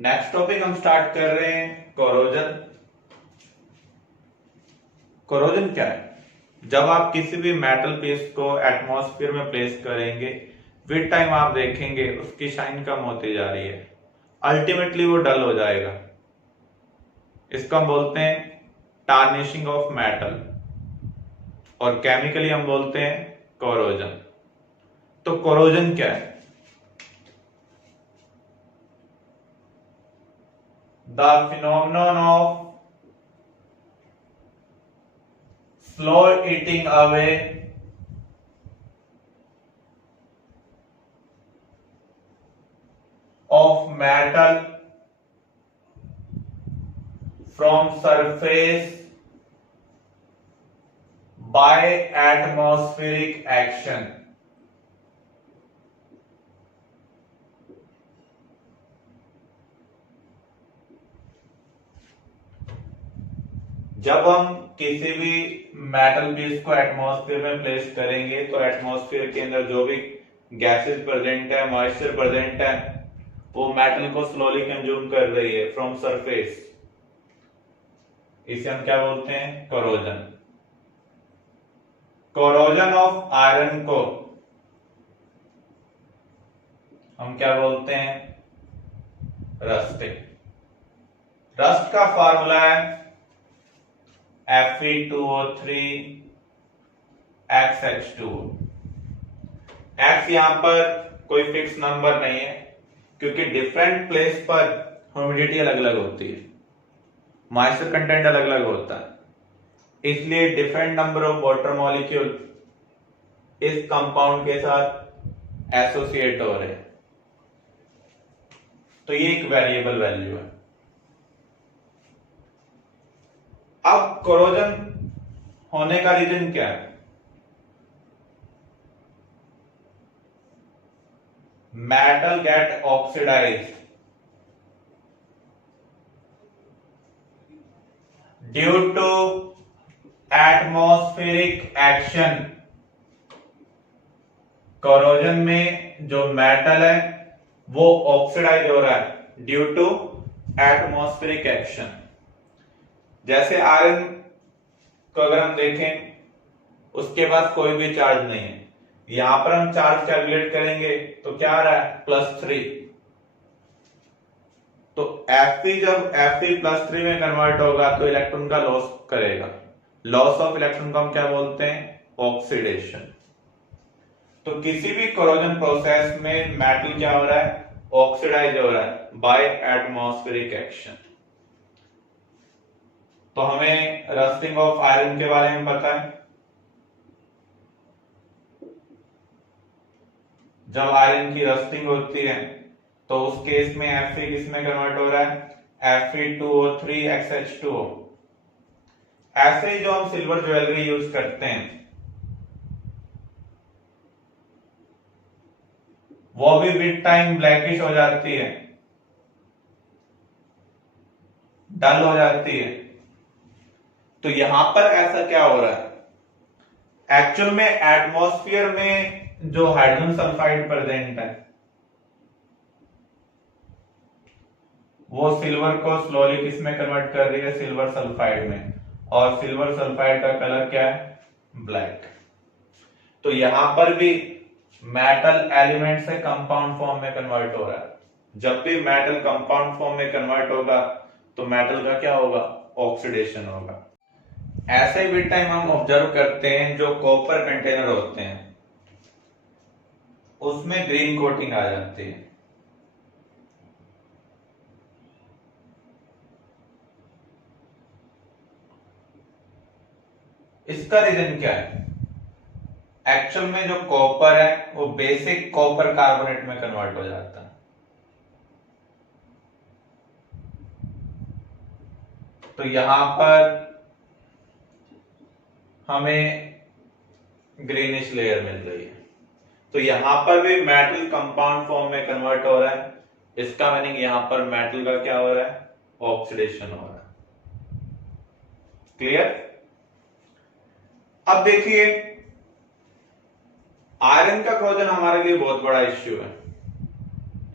Next topic हम start कर रहे हैं कोरोजन। कोरोजन क्या है? जब आप किसी भी मेटल पीस को एटमॉस्फेयर में प्लेस करेंगे, विद टाइम आप देखेंगे उसकी शाइन कम होती जा रही है, अल्टीमेटली वो डल हो जाएगा। इसको हम बोलते हैं टार्निशिंग ऑफ मेटल और केमिकली हम बोलते हैं कोरोजन। तो कोरोजन क्या है? The phenomenon of slow eating away of metal from surface by atmospheric action। जब हम किसी भी मेटल पीस को एटमॉस्फेयर में प्लेस करेंगे तो एटमॉस्फेयर के अंदर जो भी गैसेस प्रेजेंट है, मॉइस्चर प्रेजेंट है, वो मेटल को स्लोली कंज्यूम कर रही है फ्रॉम सरफेस। इसे हम क्या बोलते हैं? कोरोजन। कोरोजन ऑफ आयरन को हम क्या बोलते हैं? रस्टिंग। रस्ट का फार्मूला है Fe2O3 XH2O। X यहां पर कोई फिक्स नंबर नहीं है क्योंकि डिफरेंट प्लेस पर ह्यूमिडिटी अलग अलग होती है, मॉइस्चर कंटेंट अलग अलग होता है, इसलिए different number of water molecule इस कंपाउंड के साथ एसोसिएट हो रहे हैं। तो ये एक वेरिएबल वैल्यू है। अब कोरोजन होने का रीजन क्या है? Metal get oxidised due to atmospheric action. Corrosion में जो मेटल है वो ऑक्सीडाइज हो रहा है ड्यू टू एटमॉस्फेरिक एक्शन। जैसे आयरन को अगर हम देखें, उसके पास कोई भी चार्ज नहीं है, यहां पर हम चार्ज कैलकुलेट करेंगे तो क्या आ रहा है? +3। तो Fe जब Fe+3 में कन्वर्ट होगा तो इलेक्ट्रॉन का लॉस करेगा। लॉस ऑफ इलेक्ट्रॉन को हम क्या बोलते हैं? ऑक्सीडेशन। तो किसी भी कोरोजन प्रोसेस में मेटल क्या हो रहा है? ऑक्सीडाइज हो रहा है बाय एटमॉस्फेरिक एक्शन। तो हमें रस्टिंग ऑफ आयरन के बारे में पता है। जब आयरन की रस्टिंग होती है तो उस केस में Fe किस में कन्वर्ट हो रहा है? Fe2O3 XH2O। ऐसे ही जो हम सिल्वर ज्वेलरी यूज करते हैं वो भी विद टाइम ब्लैकिश हो जाती है, डल हो जाती है। तो यहां पर ऐसा क्या हो रहा है? एक्चुअल में एटमॉस्फेयर में जो हाइड्रोजन सल्फाइड प्रेजेंट है वो सिल्वर को स्लोली किस में कन्वर्ट कर रही है? सिल्वर सल्फाइड में। और सिल्वर सल्फाइड का कलर क्या है? ब्लैक। तो यहां पर भी मेटल एलिमेंट से कंपाउंड फॉर्म में कन्वर्ट हो रहा है। जब भी मेटल कंपाउंड फॉर्म में कन्वर्ट होगा तो मेटल का क्या होगा? ऑक्सीडेशन होगा। ऐसे भी टाइम हम ऑब्जर्व करते हैं जो कॉपर कंटेनर होते हैं उसमें ग्रीन कोटिंग आ जाती है। इसका रीजन क्या है? एक्चुअल में जो कॉपर है वो बेसिक कॉपर कार्बोनेट में कन्वर्ट हो जाता है। तो यहां पर हमें ग्रीनिश लेयर मिल रही है। तो यहां पर भी मेटल कंपाउंड फॉर्म में कन्वर्ट हो रहा है। इसका मीनिंग यहां पर मेटल का क्या हो रहा है? ऑक्सीडेशन हो रहा है। क्लियर? अब देखिए, आयरन का कोरोजन हमारे लिए बहुत बड़ा इश्यू है।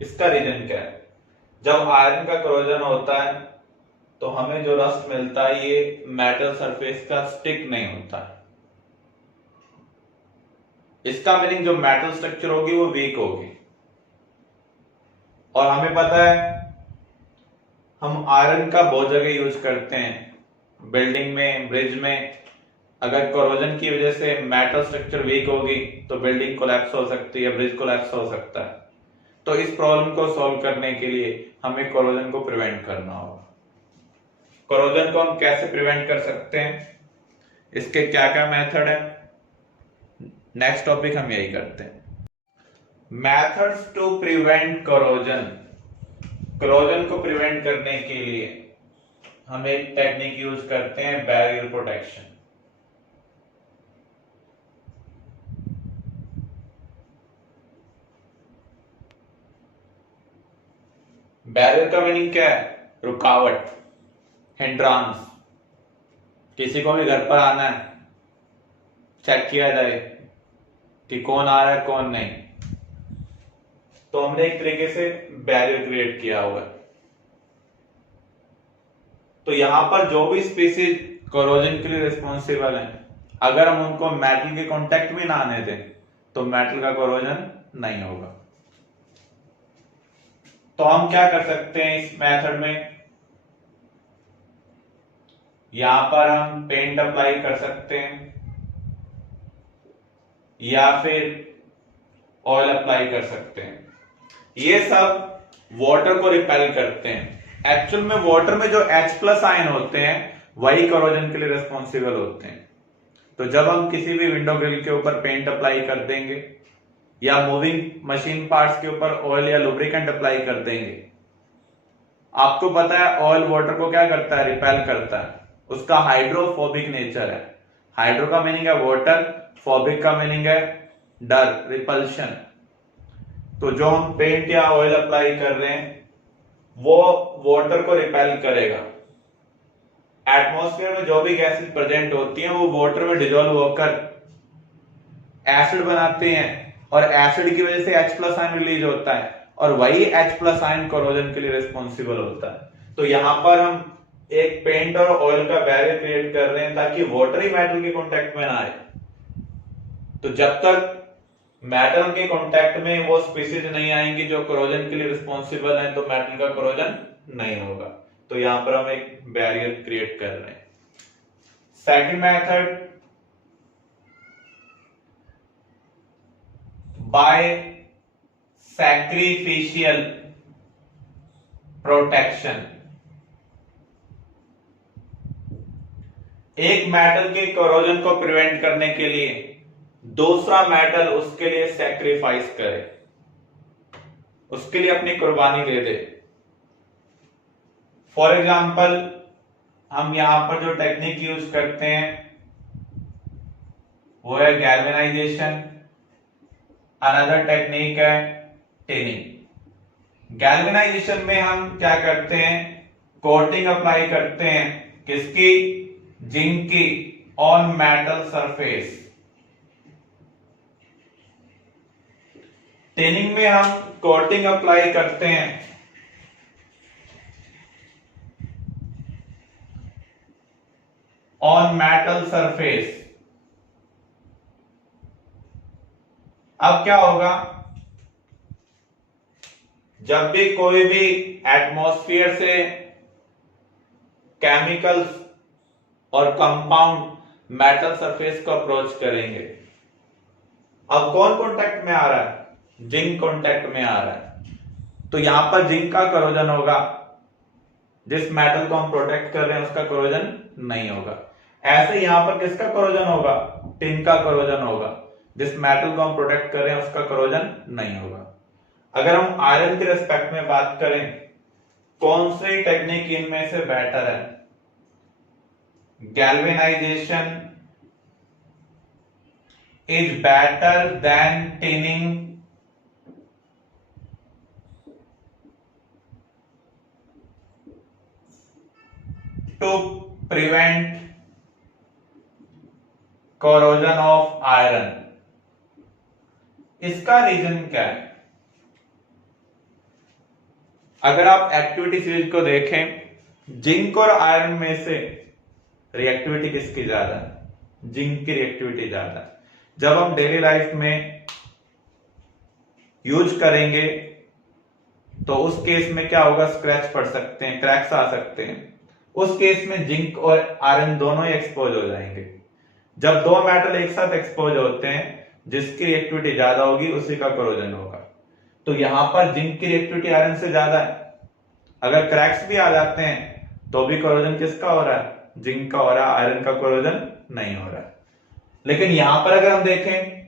इसका रीजन क्या है? जब आयरन का कोरोजन होता है तो हमें जो रस्ट मिलता है ये मेटल सरफेस का स्टिक नहीं होता है। इसका मीनिंग जो मेटल स्ट्रक्चर होगी वो वीक होगी। और हमें पता है हम आयरन का बहुत जगह यूज करते हैं, बिल्डिंग में, ब्रिज में। अगर कोरोजन की वजह से मेटल स्ट्रक्चर वीक होगी तो बिल्डिंग कोलैप्स हो सकती है, ब्रिज कोलैप्स हो सकता है। तो इस प्रॉब्लम को सॉल्व करने के लिए हमें कोरोजन को प्रिवेंट करना होगा। कोरोजन को हम कैसे प्रिवेंट कर सकते हैं, इसके क्या क्या मेथड है, नेक्स्ट टॉपिक हम यही करते हैं। Methods to prevent corrosion. Corrosion को प्रिवेंट करने के लिए हम एक टेक्निक यूज करते हैं, बैरियर प्रोटेक्शन। बैरियर का मीनिंग क्या है? रुकावट, हिंड्रांस। किसी को भी घर पर आना है, चेक किया जाए कि कौन आ रहा है कौन नहीं, तो हमने एक तरीके से बैरियर क्रिएट किया हुआ है। तो यहां पर जो भी स्पीसीज कोरोजन के लिए रिस्पॉन्सिबल हैं, अगर हम उनको मेटल के कांटेक्ट में ना आने दें तो मेटल का कोरोजन नहीं होगा। तो हम क्या कर सकते हैं इस मेथड में, यहां पर हम पेंट अप्लाई कर सकते हैं या फिर ऑयल अप्लाई कर सकते हैं। ये सब वाटर को रिपेल करते हैं। एक्चुअल में वाटर में जो H+ आयन होते हैं वही कोरोजन के लिए रिस्पॉन्सिबल होते हैं। तो जब हम किसी भी विंडो ग्रिल के ऊपर पेंट अप्लाई कर देंगे या मूविंग मशीन पार्ट्स के ऊपर ऑयल या लुब्रिकेंट अप्लाई कर देंगे, आपको पता है ऑयल वाटर को क्या करता है? रिपेल करता है। उसका हाइड्रोफोबिक नेचर है। हाइड्रो का मीनिंग है वाटर, फोबिक का मीनिंग है डर, रिपल्शन। तो जो हम पेंट या ऑयल अप्लाई कर रहे हैं वो वाटर को रिपेल करेगा। एटमॉस्फेयर में जो भी गैसेस प्रेजेंट होती हैं वो वाटर में डिजोल्व होकर एसिड बनाते हैं और एसिड की वजह से H+ आयन रिलीज होता है और वही H+ आयन कोरोजन के लिए रिस्पॉन्सिबल होता है। तो यहां पर हम एक पेंट और ऑयल का बैरियर क्रिएट कर रहे हैं ताकि वाटर ही मेटल के कांटेक्ट में ना आए। तो जब तक मेटल के कांटेक्ट में वो स्पीसीज नहीं आएंगी जो कोरोजन के लिए रिस्पॉन्सिबल है तो मेटल का कोरोजन नहीं होगा। तो यहां पर हम एक बैरियर क्रिएट कर रहे हैं। Second method, by sacrificial protection. एक मेटल के कोरोजन को प्रिवेंट करने के लिए दूसरा मेटल उसके लिए सैक्रिफाइस करे, उसके लिए अपनी कुर्बानी दे दे। फॉर एग्जाम्पल हम यहां पर जो टेक्निक यूज करते हैं वो है गैल्वेनाइजेशन। अनदर टेक्निक है टिनिंग। गैल्वेनाइजेशन में हम क्या करते हैं? कोटिंग अप्लाई करते हैं, किसकी? जिंक की, ऑन मेटल सरफेस। टिनिंग में हम कोटिंग अप्लाई करते हैं ऑन मेटल सरफेस। अब क्या होगा? जब भी कोई भी एटमॉस्फेयर से केमिकल्स और कंपाउंड मेटल सरफेस को अप्रोच करेंगे, अब कौन कांटेक्ट में आ रहा है? जिंक कांटेक्ट में आ रहा है। तो यहां पर जिंक का कोरोजन होगा, जिस मेटल को हम प्रोटेक्ट कर रहे हैं उसका कोरोजन नहीं होगा। ऐसे यहां पर किसका कोरोजन होगा? टिन का कोरोजन होगा। जिस मेटल को हम प्रोटेक्ट कर रहे हैं उसका कोरोजन नहीं होगा। अगर हम आयरन के रेस्पेक्ट में बात करें, कौन सी टेक्निक इनमें से बेटर है? Galvanisation is better than tinning to prevent corrosion of iron. इसका रीजन क्या है? अगर आप एक्टिविटी सीरीज को देखें, जिंक और आयरन में से रिएक्टिविटी किसकी ज्यादा है? जिंक की रिएक्टिविटी ज्यादा है। जब हम डेली लाइफ में यूज करेंगे तो उस केस में क्या होगा? स्क्रैच पड़ सकते हैं, क्रैक्स आ सकते हैं। उस केस में जिंक और आयरन दोनों ही एक्सपोज हो जाएंगे। जब दो मेटल एक साथ एक्सपोज होते हैं, जिसकी रिएक्टिविटी ज्यादा होगी उसी का कोरोजन होगा। तो यहां पर जिंक की रिएक्टिविटी आयरन से ज्यादा है। अगर क्रैक्स भी आ जाते हैं तो भी कोरोजन किसका हो रहा है? जिंक का हो रहा है, आयरन का कोरोजन नहीं हो रहा है। लेकिन यहां पर अगर हम देखें,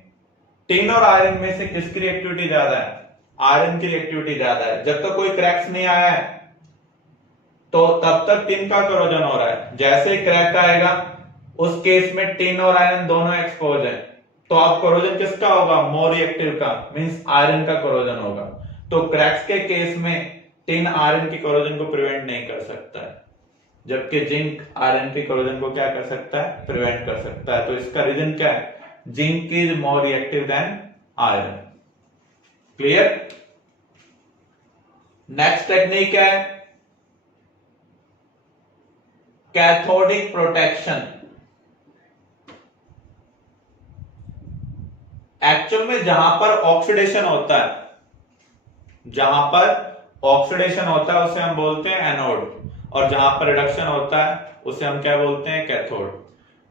टिन और आयरन में से किसकी रिएक्टिविटी ज्यादा है? आयरन की रिएक्टिविटी ज्यादा है। जब तक कोई क्रैक्स नहीं आया है तो तब तक टिन का कोरोजन हो रहा है। जैसे क्रैक आएगा उस केस में टिन और आयरन दोनों एक्सपोज है, तो अब कोरोजन किसका होगा? मोर रिएक्टिव का, मींस आयरन का कोरोजन होगा। तो क्रैक्स के केस में टिन आयरन की कोरोजन को प्रिवेंट नहीं कर सकता है, जबकि जिंक आयरन की कोरोजन को क्या कर सकता है? प्रिवेंट कर सकता है। तो इसका रीजन क्या है? Zinc is more reactive than iron. Clear? Next technique है कैथोडिक प्रोटेक्शन। एक्चुअल में जहां पर ऑक्सीडेशन होता है, जहां पर ऑक्सीडेशन होता है उसे हम बोलते हैं एनोड, और जहां पर रिडक्शन होता है उसे हम क्या बोलते हैं? कैथोड।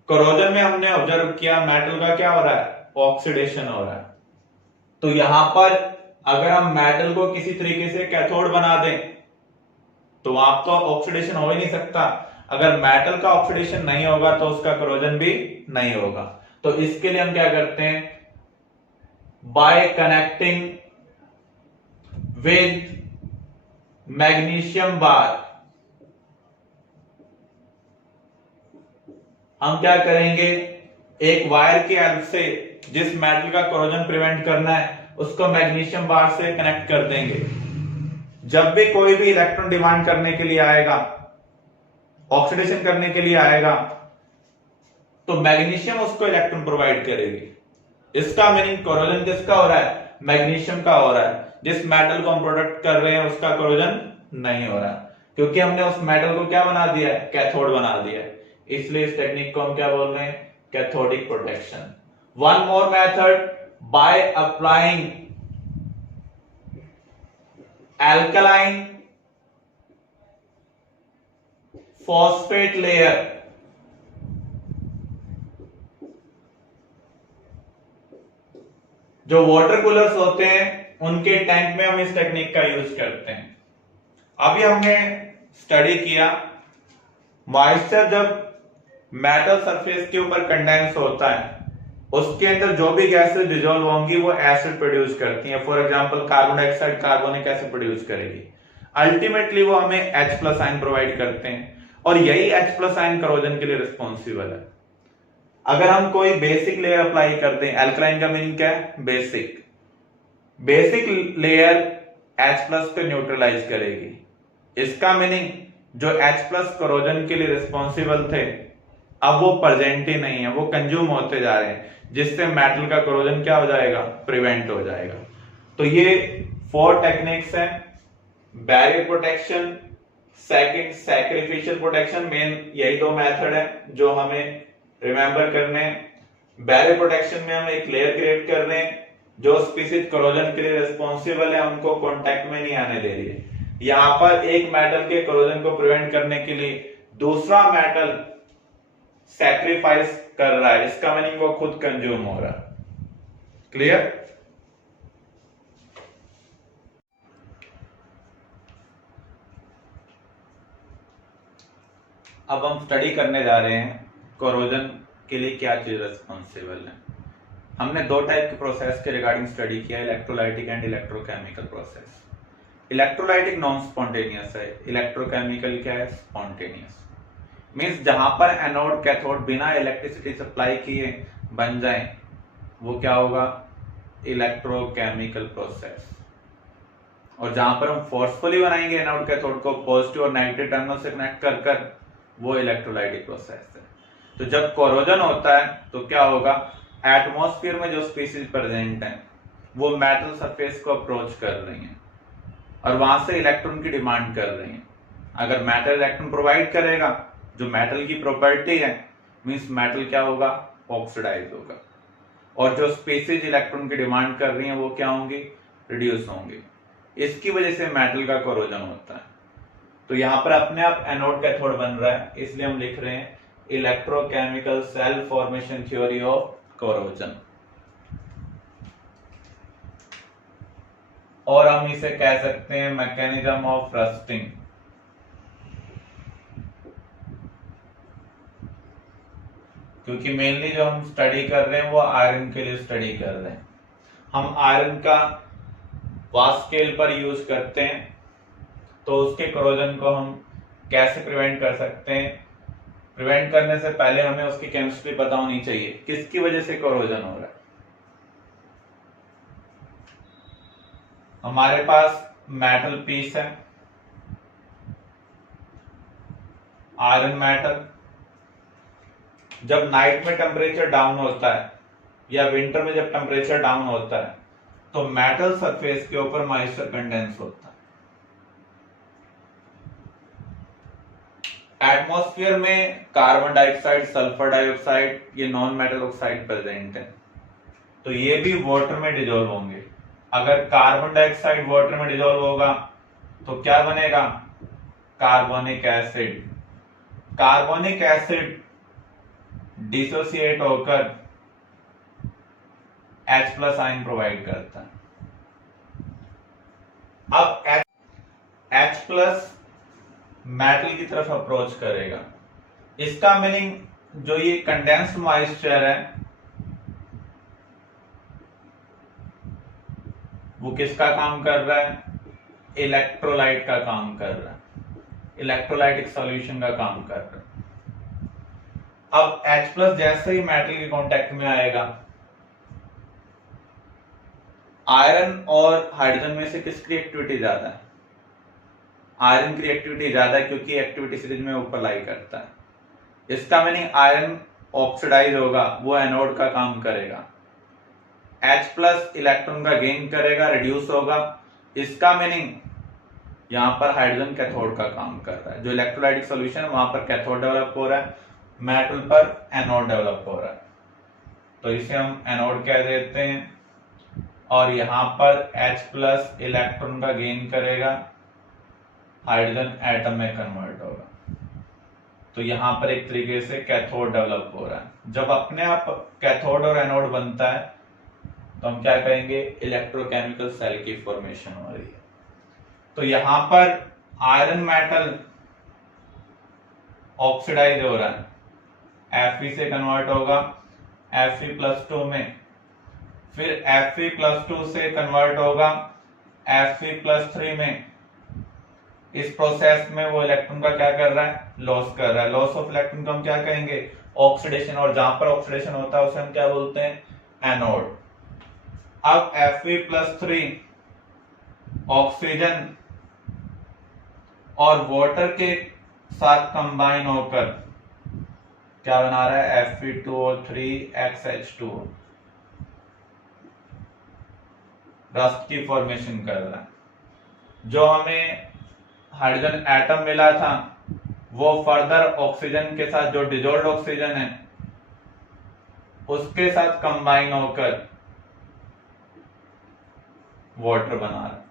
कोरोजन में हमने ऑब्जर्व किया मेटल का क्या हो रहा है? ऑक्सीडेशन हो रहा है। तो यहां पर अगर हम मेटल को किसी तरीके से कैथोड बना दें तो वहां तो ऑक्सीडेशन हो ही नहीं सकता। अगर मेटल का ऑक्सीडेशन नहीं होगा तो उसका कोरोजन भी नहीं होगा। तो इसके लिए हम क्या करते हैं? बाय कनेक्टिंग विद मैग्नीशियम बार हम क्या करेंगे? एक वायर की हेल्प से जिस मेटल का कोरोजन प्रिवेंट करना है उसको मैग्नीशियम बार से कनेक्ट कर देंगे। जब भी कोई भी इलेक्ट्रॉन डिमांड करने के लिए आएगा, ऑक्सीडेशन करने के लिए आएगा, तो मैग्नीशियम उसको इलेक्ट्रॉन प्रोवाइड करेगी। इसका मीनिंग कोरोजन किसका हो रहा है? मैग्नीशियम का हो रहा है। जिस मेटल को हम प्रोडक्ट कर रहे हैं उसका कोरोजन नहीं हो रहा, क्योंकि हमने उस मेटल को क्या बना दिया है? कैथोड बना दिया है। इसलिए इस टेक्निक को हम क्या बोल रहे हैं? Cathodic protection. One more method, by applying alkaline phosphate layer जो वाटर कूलर्स होते हैं उनके टैंक में हम इस टेक्निक का यूज करते हैं। अभी हमने स्टडी किया मॉइस्चर जब मेटल सरफेस के ऊपर कंडेंस होता है उसके अंदर जो भी गैसेस डिसॉल्व होंगी वो एसिड प्रोड्यूस करती हैं। For example carbon dioxide carbonic acid produce करेगी। अल्टीमेटली वो हमें H+ आयन प्रोवाइड करते हैं और यही H+ आयन कोरोजन के लिए रिस्पॉन्सिबल है। अगर हम कोई बेसिक लेयर अप्लाई कर दें, एल्कलाइन का मीनिंग क्या है? बेसिक। बेसिक लेयर H+ को न्यूट्रलाइज करेगी। इसका मीनिंग जो H+ कोरोजन के लिए रिस्पॉन्सिबल थे अब वो प्रेजेंट ही नहीं है, वो कंज्यूम होते जा रहे हैं, जिससे मेटल का कोरोजन क्या हो जाएगा? प्रिवेंट हो जाएगा। तो ये 4 टेक्निक्स हैं। Barrier protection, second sacrificial protection, main यही 2 मेथड है जो हमें रिमेंबर करने हैं। बैरियर प्रोटेक्शन में हम एक लेयर क्रिएट कर रहे हैं जो स्पीसीज कोरोजन के लिए रिस्पॉन्सिबल है, उनको कॉन्टेक्ट में नहीं आने दे रही है। यहां पर एक मेटल के कोरोजन को प्रिवेंट करने के लिए दूसरा मेटल सैक्रिफाइस कर रहा है, इसका मीनिंग वो खुद कंज्यूम हो रहा है। क्लियर? अब हम स्टडी करने जा रहे हैं कोरोजन के लिए क्या चीज रिस्पॉन्सिबल है। हमने 2 टाइप के प्रोसेस के रिगार्डिंग स्टडी किया, electrolytic and electrochemical process. Electrolytic non spontaneous है, इलेक्ट्रोकेमिकल क्या है? स्पॉन्टेनियस। मींस जहां पर एनोड कैथोड बिना इलेक्ट्रिसिटी सप्लाई किए बन जाए वो क्या होगा? Electrochemical process. और जहां पर हम फोर्सफुली बनाएंगे एनोड कैथोड को पॉजिटिव और नेगेटिव टर्मिनल से कनेक्ट कर कर, वो इलेक्ट्रोलाइटिक प्रोसेस है। तो जब कोरोजन होता है तो क्या होगा? एटमॉस्फेयर में जो स्पीसीज प्रेजेंट हैं वो मेटल सरफेस को अप्रोच कर रही हैं और वहां से इलेक्ट्रॉन की डिमांड कर रही हैं। अगर मेटल इलेक्ट्रॉन प्रोवाइड करेगा, जो मेटल की प्रॉपर्टी है, मींस मेटल क्या होगा, ऑक्सीडाइज होगा, और जो स्पीसीज इलेक्ट्रॉन की डिमांड कर रही हैं वो क्या होंगी, रिड्यूस होंगी। इसकी वजह से मेटल का कोरोजन होता है। तो यहां पर अपने आप एनोड कैथोड बन रहा है, इसलिए हम लिख रहे हैं electrochemical cell formation theory of corrosion. और हम इसे कह सकते हैं मैकेनिज्म ऑफ रस्टिंग। क्योंकि मेनली जो हम स्टडी कर रहे हैं वो आयरन के लिए स्टडी कर रहे हैं। हम आयरन का वास्ट स्केल पर यूज करते हैं, तो उसके कोरोजन को हम कैसे प्रिवेंट कर सकते हैं। प्रिवेंट करने से पहले हमें उसकी केमिस्ट्री पता होनी चाहिए, किसकी वजह से कोरोजन हो रहा है। हमारे पास मेटल पीस है, आयरन मेटल। जब नाइट में टेम्परेचर डाउन होता है या विंटर में जब टेम्परेचर डाउन होता है, तो मेटल सरफेस के ऊपर मॉइस्चर कंडेंस होता है। एटमॉस्फेयर में कार्बन डाइऑक्साइड, सल्फर डाइऑक्साइड, ये नॉन मेटल ऑक्साइड प्रेजेंट है, तो ये भी वाटर में डिजोल्व होंगे। अगर कार्बन डाइऑक्साइड वाटर में डिजोल्व होगा तो क्या बनेगा, carbonic acid. Carbonic acid dissociate होकर H+ आयन प्रोवाइड करता है। अब H+ मेटल की तरफ अप्रोच करेगा। इसका मीनिंग जो ये कंडेंस्ड मॉइस्चर है वो किसका काम कर रहा है, इलेक्ट्रोलाइट का काम कर रहा है, इलेक्ट्रोलाइटिक सॉल्यूशन का काम कर रहा है। अब H+ जैसे ही मेटल के कांटेक्ट में आएगा, आयरन और हाइड्रोजन में से किसकी एक्टिविटी ज्यादा है, आयरन की एक्टिविटी ज्यादा है, क्योंकि एक्टिविटी सीरीज में ऊपर लाई करता है। इसका मीनिंग आयरन ऑक्सीडाइज होगा, वो एनोड का काम करेगा। H+ इलेक्ट्रॉन का गेन करेगा, रिड्यूस होगा। इसका मीनिंग यहां पर हाइड्रोजन कैथोड का काम कर रहा है। जो इलेक्ट्रोलाइटिक सॉल्यूशन है वहां पर कैथोड डेवलप हो रहा है, मेटल पर एनोड डेवलप हो रहा है, तो इसे हम एनोड कह देते हैं। और यहां पर H+ इलेक्ट्रॉन का गेन करेगा, हाइड्रोजन एटम में कन्वर्ट होगा, तो यहां पर एक तरीके से कैथोड डेवलप हो रहा है। जब अपने आप कैथोड और एनोड बनता है तो हम क्या कहेंगे, इलेक्ट्रोकेमिकल सेल की फॉर्मेशन हो रही है। तो यहां पर आयरन मेटल ऑक्सीडाइज हो रहा है, Fe से कन्वर्ट होगा Fe+2 में, फिर Fe+2 से कन्वर्ट होगा Fe+3 में। इस प्रोसेस में वो इलेक्ट्रॉन का क्या कर रहा है, लॉस कर रहा है। लॉस ऑफ इलेक्ट्रॉन को हम क्या कहेंगे, ऑक्सीडेशन। और जहां पर ऑक्सीडेशन होता है उसे हम क्या बोलते हैं, एनोड। अब Fe+3 ऑक्सीजन और वाटर के साथ कंबाइन होकर क्या बना रहा है, Fe2O3XH2, रस्ट की फॉर्मेशन कर रहा है। जो हमें हाइड्रोजन एटम मिला था वो फर्दर ऑक्सीजन के साथ, जो डिजोल्व्ड ऑक्सीजन है उसके साथ कंबाइन होकर वाटर बना रहा है।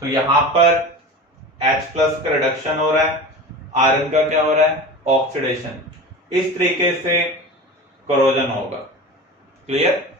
तो यहां पर H+ का रिडक्शन हो रहा है, आयरन का क्या हो रहा है, ऑक्सीडेशन। इस तरीके से कोरोजन होगा। क्लियर।